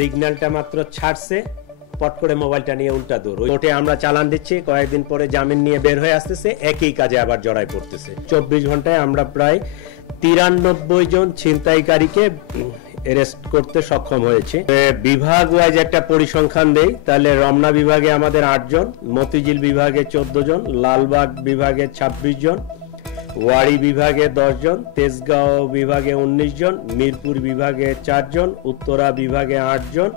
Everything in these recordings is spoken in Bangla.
সিগন্যালটা মাত্র ছাড়ছে, পট করে মোবাইলটা নিয়ে উল্টা দৌড়। ওটে আমরা চালান দিচ্ছি, কয়েকদিন পরে জামিন নিয়ে বের হয়ে আসতেছে, একই কাজে আবার জড়াই পড়তেছে। 24 ঘন্টায় আমরা প্রায় 93 জন ছিনতাইকারীকে অ্যারেস্ট করতে সক্ষম হয়েছে। বিভাগ ওয়াইজ একটা পরিসংখ্যান দেই, তাহলে রমনা বিভাগে আমাদের 8 জন, মতিঝিল বিভাগে 14 জন, লালবাগ বিভাগে 26 জন, ওয়ারি বিভাগে 10 জন, তেজগাঁও বিভাগে 19 জন, মিরপুর বিভাগে 4 জন, উত্তরা বিভাগে 8 জন,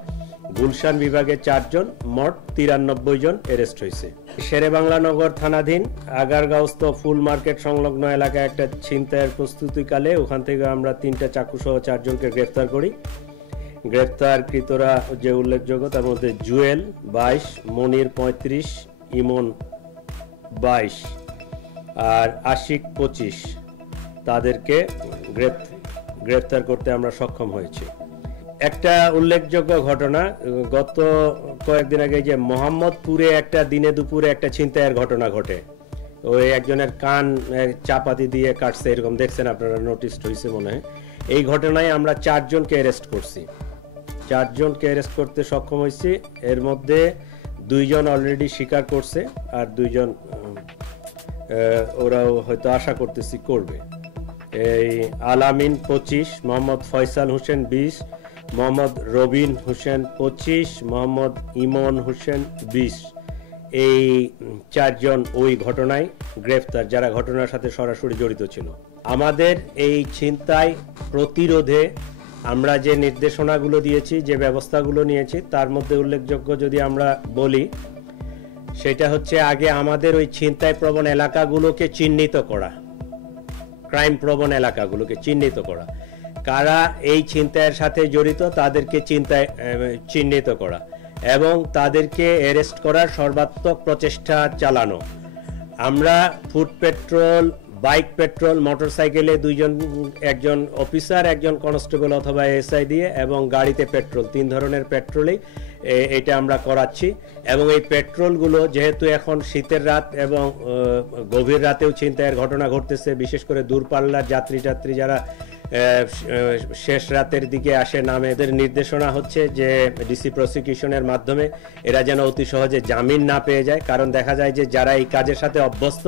গুলশান বিভাগে 4 জন, মোট 93 জন অ্যারেস্ট হয়েছে। শেরেবাংলা নগর থানাধীন আগারগাঁওস্থ ফুল মার্কেট সংলগ্ন এলাকায় একটা ছিনতাইয়ের প্রস্তুতিকালে ওখান থেকে আমরা 3টা চাকুসহ 4 জনকে গ্রেফতার করি। গ্রেফতারকৃতরা যে উল্লেখযোগ্য তার মধ্যে জুয়েল 22, মনির 35, ইমন 22 আর আশিক 25, তাদেরকে গ্রেফতার করতে আমরা সক্ষম হয়েছি। একটা উল্লেখযোগ্য ঘটনা, গত কয়েকদিন আগে যে মোহাম্মদপুরে একটা দিনে দুপুরে একটা ছিনতাইয়ের ঘটনা ঘটে, ওই একজনের কান চাপাতি দিয়ে কাটছে, এরকম দেখছেন আপনারা, নোটিস হয়েছে মনে হয়। এই ঘটনায় আমরা 4 জনকে অ্যারেস্ট করছি, 4 জনকে অ্যারেস্ট করতে সক্ষম হয়েছি। এর মধ্যে 2 জন অলরেডি স্বীকার করছে, আর 2 জন ওরাও হয়তো আশা করতেছি করবে। এই আলামিন 25, মোহাম্মদ ফয়সাল হোসেন 20, মোহাম্মদ রবিন হোসেন 25, মোহাম্মদ ইমন হোসেন 20, এই 4 জন ওই ঘটনায় গ্রেফতার, যারা ঘটনার সাথে সরাসরি জড়িত ছিল। আমাদের এই ছিনতাই প্রতিরোধে আমরা যে নির্দেশনাগুলো দিয়েছি, যে ব্যবস্থাগুলো নিয়েছি, তার মধ্যে উল্লেখযোগ্য যদি আমরা বলি, সেটা হচ্ছে আগে আমাদের ওই ছিনতাই প্রবণ এলাকাগুলোকে চিহ্নিত করা, ক্রাইম প্রবণ এলাকাগুলোকে চিহ্নিত করা, কারা এই ছিনতাইয়ের সাথে জড়িত তাদেরকে চিহ্নিত করা এবং তাদেরকে অ্যারেস্ট করার সর্বাত্মক প্রচেষ্টা চালানো। আমরা ফুট পেট্রোল, বাইক পেট্রোল, মোটরসাইকেলে 2 জন, একজন অফিসার, একজন কনস্টেবল অথবা এসআই দিয়ে, এবং গাড়িতে পেট্রোল, 3 ধরনের পেট্রোলেই এটা আমরা করাচ্ছি। এবং এই পেট্রোলগুলো যেহেতু এখন শীতের রাত এবং গভীর রাতেও ছিনতাইয়ের ঘটনা ঘটতেছে, বিশেষ করে দূরপাল্লার যাত্রী যারা শেষ রাতের দিকে আসে নামে, এদের নির্দেশনা হচ্ছে যে ডিসি প্রসিকিউশনের মাধ্যমে এরা যেন অতি সহজে জামিন না পেয়ে যায়। কারণ দেখা যায় যে যারা এই কাজের সাথে অভ্যস্ত,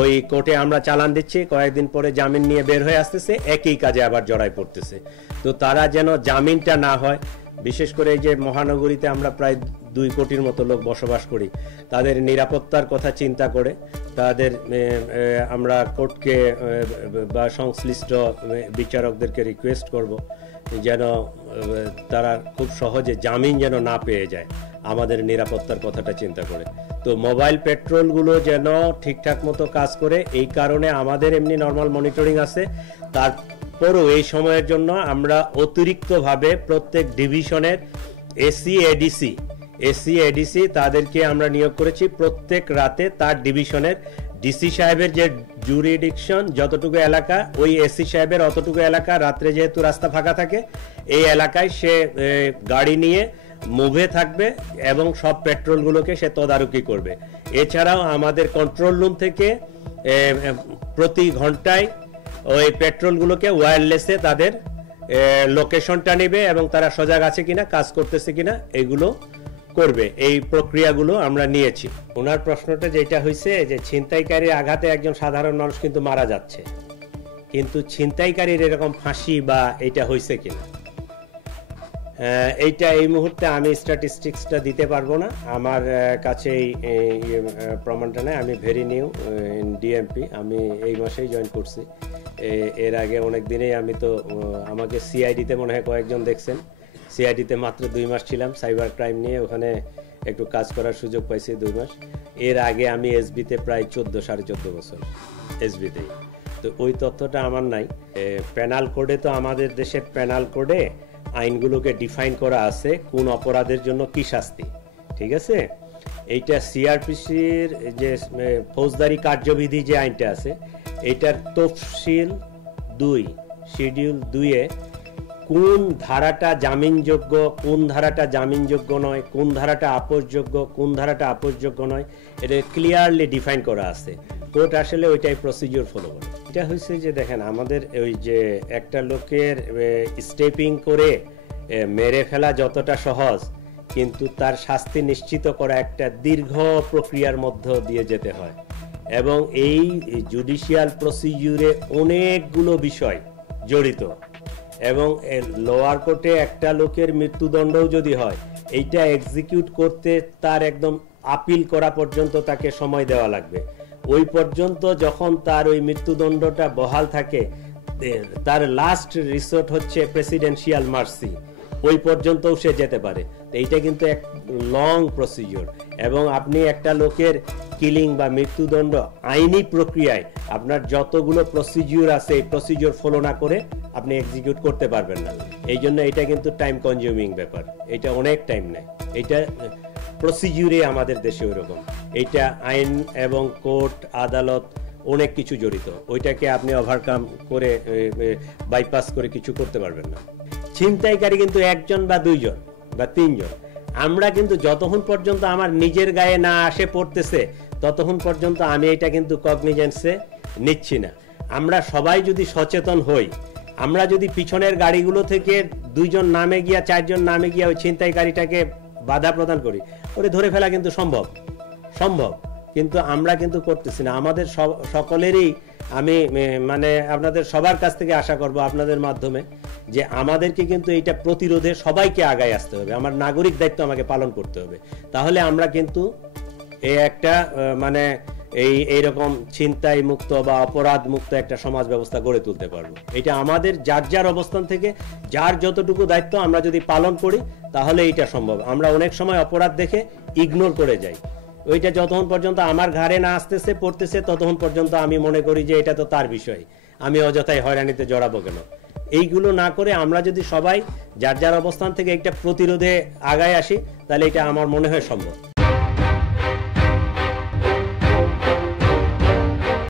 ওই কোর্টে আমরা চালান দিচ্ছি, কয়েকদিন পরে জামিন নিয়ে বের হয়ে আসতেছে, একই কাজে আবার জড়াই পড়তেছে। তো তারা যেন জামিনটা না হয়, বিশেষ করে এই যে মহানগরীতে আমরা প্রায় 2 কোটির মতো লোক বসবাস করি, তাদের নিরাপত্তার কথা চিন্তা করে তাদের আমরা কোর্টকে বা সংশ্লিষ্ট বিচারকদেরকে রিকোয়েস্ট করব যেন তারা খুব সহজে জামিন যেন না পেয়ে যায়, আমাদের নিরাপত্তার কথাটা চিন্তা করে। তো মোবাইল পেট্রোলগুলো যেন ঠিকঠাক মতো কাজ করে, এই কারণে আমাদের এমনি নর্মাল মনিটরিং আছে, তারপরও এই সময়ের জন্য আমরা অতিরিক্তভাবে প্রত্যেক ডিভিশনের এসি এডিসি তাদেরকে আমরা নিয়োগ করেছি। প্রত্যেক রাতে তার ডিভিশনের ডিসি সাহেবের যে জুরিডিকশন, যতটুকু এলাকা, ওই এসি সাহেবের অতটুকু এলাকা, রাত্রে যেহেতু রাস্তা ফাঁকা থাকে, এই এলাকায় সে গাড়ি নিয়ে মুভে থাকবে এবং সব পেট্রোলগুলোকে সে তদারকি করবে। এছাড়াও আমাদের কন্ট্রোল রুম থেকে প্রতি ঘন্টায় ওই পেট্রোলগুলোকে ওয়্যারলেসে তাদের লোকেশনটা নেবে এবং তারা সজাগ আছে কিনা, কাজ করতেছে কিনা, এগুলো করবে। এই প্রক্রিয়াগুলো আমরা নিয়েছি। ওনার প্রশ্নটা যেটা হয়েছে যে ছিনতাইকারীর আঘাতে একজন সাধারণ মানুষ কিন্তু মারা যাচ্ছে, কিন্তু ছিনতাইকারীর এরকম ফাঁসি বা এটা হয়েছে কিনা, এইটা এই মুহূর্তে আমি স্ট্যাটিস্টিক্সটা দিতে পারবো না, আমার কাছে এই প্রমাণটা নেই। আমি ভেরি নিউ ইন ডিএমপি, আমি এই মাসেই জয়েন করছি। এর আগে অনেক দিনেই আমি তো, আমাকে সিআইডিতে মনে হয় কয়েকজন দেখছেন, সিআইডিতে মাত্র 2 মাস ছিলাম সাইবার ক্রাইম নিয়ে, ওখানে একটু কাজ করার সুযোগ পাইছি 2 মাস। এর আগে আমি এসবিতে প্রায় 14-14.5 বছর এসবিতেই, তো ওই তথ্যটা আমার নাই। পেনাল কোডে তো, আমাদের দেশের পেনাল কোডে আইনগুলোকে ডিফাইন করা আছে কোন অপরাধের জন্য কি শাস্তি, ঠিক আছে। এইটা সিআরপিসির যে ফৌজদারি কার্যবিধি যে আইনটা আছে, এটার তফসিল 2, শিডিউল 2-এ কোন ধারাটা জামিনযোগ্য, কোন ধারাটা জামিনযোগ্য নয়, কোন ধারাটা আপোষযোগ্য, কোন ধারাটা আপোষযোগ্য নয়, এটা ক্লিয়ারলি ডিফাইন করা আছে। কোর্ট আসলে ওইটাই প্রসিডিওর ফলো করে। এটা হয়েছে যে দেখেন, আমাদের ওই যে একটা লোকের স্টেপিং করে মেরে ফেলা যতটা সহজ, কিন্তু তার শাস্তি নিশ্চিত করা একটা দীর্ঘ প্রক্রিয়ার মধ্য দিয়ে যেতে হয়। এবং এই জুডিশিয়াল প্রসিডিউরে অনেকগুলো বিষয় জড়িত। এবং লোয়ার কোর্টে একটা লোকের মৃত্যুদণ্ডও যদি হয়, এইটা এক্সিকিউট করতে তার একদম আপিল করা পর্যন্ত তাকে সময় দেওয়া লাগবে। ওই পর্যন্ত যখন তার ওই মৃত্যুদণ্ডটা বহাল থাকে, তার লাস্ট রিসোর্ট হচ্ছে প্রেসিডেন্সিয়াল মার্সি, ওই পর্যন্তও সে যেতে পারে। এইটা কিন্তু এক লং প্রসিডিওর। এবং আপনি একটা লোকের কিলিং বা মৃত্যুদণ্ড আইনি প্রক্রিয়ায় আপনার যতগুলো প্রসিডিওর আছে, এই প্রসিডিওর ফলো না করে আপনি এক্সিকিউট করতে পারবেন না। এই জন্য এটা কিন্তু টাইম কনজিউমিং ব্যাপার, এটা অনেক টাইম নেয়। এটা প্রসিডিউরে আমাদের দেশে ওইরকম, এইটা আইন এবং কোর্ট আদালত অনেক কিছু জড়িত। ওইটাকে আপনি ওভারকাম করে বাইপাস করে কিছু করতে পারবেন না। ছিনতাইকারী কিন্তু একজন বা দুইজন বা তিনজন। আমরা কিন্তু যতক্ষণ পর্যন্ত আমার নিজের গায়ে না আসে পড়তেছে, ততক্ষণ পর্যন্ত আমি এটা কিন্তু কগনিজেন্সে নিচ্ছি না। আমরা সবাই যদি সচেতন হই, আমরা যদি পিছনের গাড়িগুলো থেকে দুইজন নামে গিয়া, চারজন নামে গিয়া ওই ছিনতাইকারীটাকে বাধা প্রদান করি, ওরে ধরে ফেলা কিন্তু সম্ভব। কিন্তু আমরা কিন্তু করতেছি না। আমাদের সকলেরই আমি মানে আপনাদের সবার কাছ থেকে আশা করব আপনাদের মাধ্যমে, যে আমাদেরকে কিন্তু এইটা প্রতিরোধে সবাইকে আগায় আসতে হবে। আমার নাগরিক দায়িত্ব আমাকে পালন করতে হবে। তাহলে আমরা কিন্তু এই একটা মানে এইরকম ছিনতাই মুক্ত বা অপরাধ মুক্ত একটা সমাজ ব্যবস্থা গড়ে তুলতে পারবো। এটা আমাদের যার যার অবস্থান থেকে যার যতটুকু দায়িত্ব আমরা যদি পালন করি, তাহলে এইটা সম্ভব। আমরা অনেক সময় অপরাধ দেখে ইগনোর করে যাই। ওইটা যতক্ষণ পর্যন্ত আমার ঘাড়ে না আসতেছে পড়তেছে, ততক্ষণ পর্যন্ত আমি মনে করি যে এটা তো তার বিষয়, আমি অযথাই হয়রানিতে জড়াবো কেন। এইগুলো না করে আমরা যদি সবাই যার যার অবস্থান থেকে একটা প্রতিরোধে আগায় আসি, তাহলে এটা আমার মনে হয় সম্ভব।